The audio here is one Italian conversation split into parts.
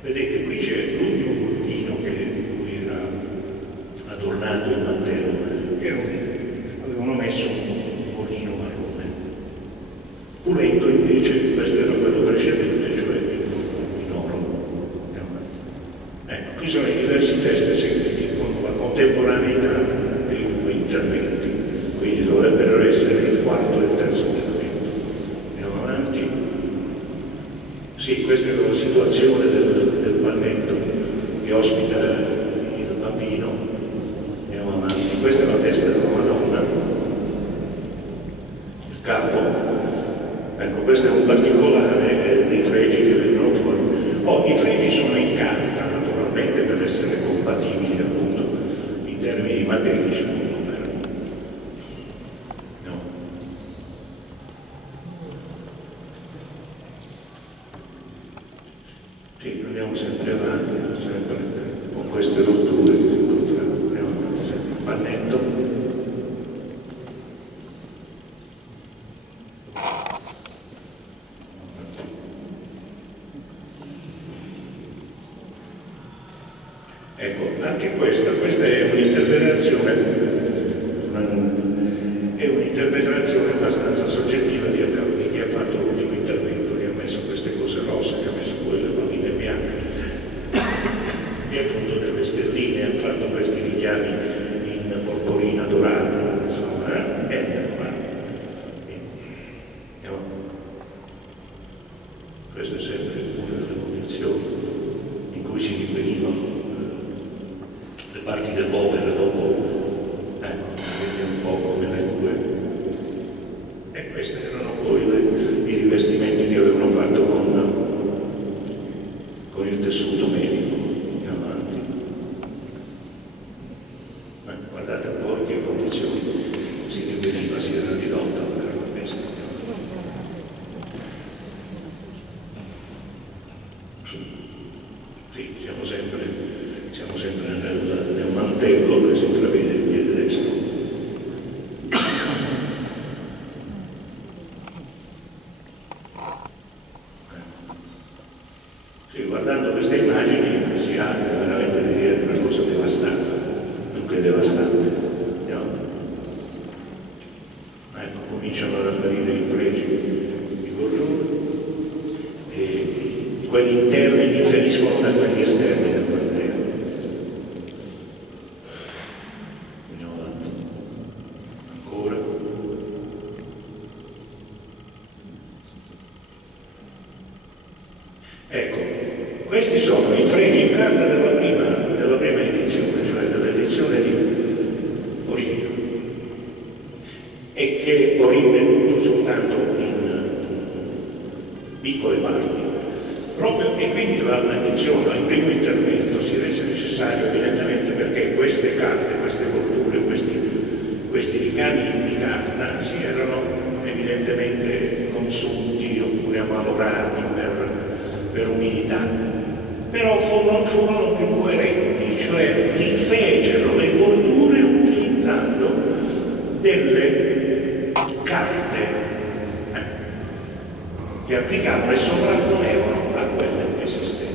Vedete, qui c'è l'ultimo cordino che cui era adornato il mantello, avevano messo un cordino marrone. Puletto invece, questo era quello precedente, cioè in oro. Ecco, qui sono i diversi testi seguiti con la contemporaneità dei due interventi, quindi dovrebbero essere il quarto e il terzo intervento. Andiamo avanti. Sì, questa è la situazione del palmetto che ospita il bambino. Andiamo avanti. Questa è la testa della Madonna, il capo. Ecco, questo è un particolare dei fregi che vengono fuori. I fregi sono in carta, naturalmente, per essere compatibili appunto in termini materici con l'opera. No. Sì, andiamo sempre avanti, sempre con queste rotture che si incontrano. Andiamo avanti, sempre il pannetto. Ecco, anche questa è un'interpretazione abbastanza soggettiva di chi ha fatto l'ultimo intervento, che ha messo queste cose rosse, che ha messo quelle palline bianche e appunto delle stelline, ha fatto questi richiami in porporina dorata, insomma, questo è sempre una delle condizioni in cui si rinvenivano le parti dell'opera dopo, vedete un po' come le due. E questi erano poi i rivestimenti che avevano fatto con il tessuto medico. Andiamo avanti. Guardate un po' in che condizioni si rinveniva, si era ridotta la cartapesta. Sì, siamo sempre nel mantello che si intravede il piede destro. Sì, guardando queste immagini si ha veramente vedere una cosa devastante, più che devastante. No? Ecco, cominciano ad apparire i pregi di Gorgione e quelli interni differiscono da quelli esterni del mantello. Ancora. Ecco, questi sono i fregi in carta della prima edizione, cioè dell'edizione di origine, e che ho rinvenuto soltanto in piccole pagine. E quindi la maledizione al primo intervento si rese necessario evidentemente perché queste carte, queste cordure, questi ricami di carta si erano evidentemente consunti oppure ammalorati per umidità. Però furono più coerenti, cioè rifecero le cordure utilizzando delle carte che applicavano e sovrapponevano a quelle esistenti.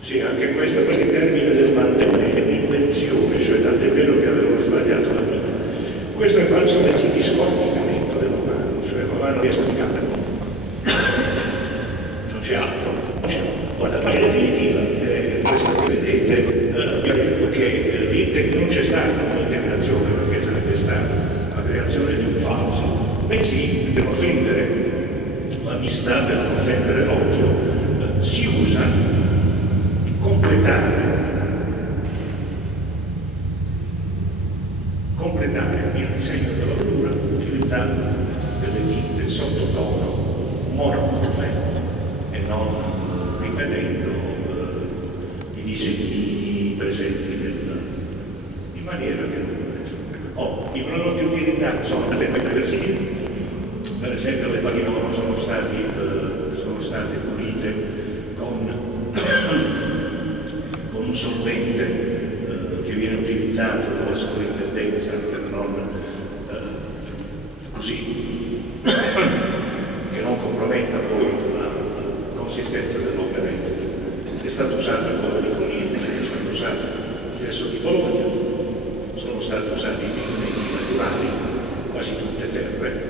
Sì, anche questo termine del mantello è un'invenzione, cioè tant'è vero che avevo sbagliato la mia. Questo è quando sono di scorpicamento dell'umano, cioè l'umano riesce a spiccare. Non c'è altro, non c'è altro. Poi la pagina definitiva è questa che vedete, vi ho detto che non c'è stata un'integrazione perché sarebbe stata la creazione di un falso, bensì per offendere la vista, per non offendere l'occhio, si usa completare il disegno della cordura utilizzando delle tinte sottotono monocrome e non ripetendo i disegni presenti in maniera che i prodotti utilizzati sono perfettamente reversibili. Per esempio le paghine sono state pulite con un solvente che viene utilizzato con la sovrintendenza per non così stata usata come di Conillo, è stata usata adesso di Bologna, sono stati usati i pigmenti naturali, quasi tutte terre,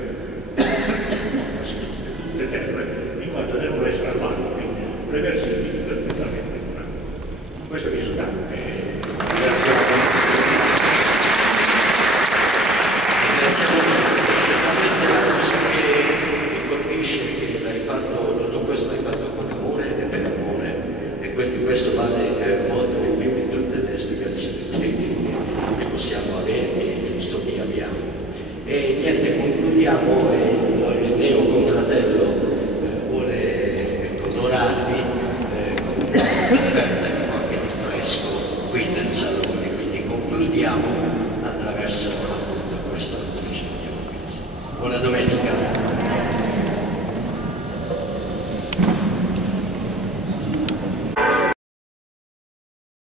in quanto devono essere avanti, reversibili perfettamente. Questa misura ringraziamo certamente la cosa che mi colpisce, che l'hai fatto, tutto questo l'hai fatto con amore e per amore, e di questo vale molto di più di tutte le spiegazioni che possiamo avere e giusto che abbiamo. E niente, concludiamo, il neo confratello vuole onorarvi con un'offerta di qualche rinfresco qui nel salone, quindi concludiamo attraverso appunto questo. Buona domenica.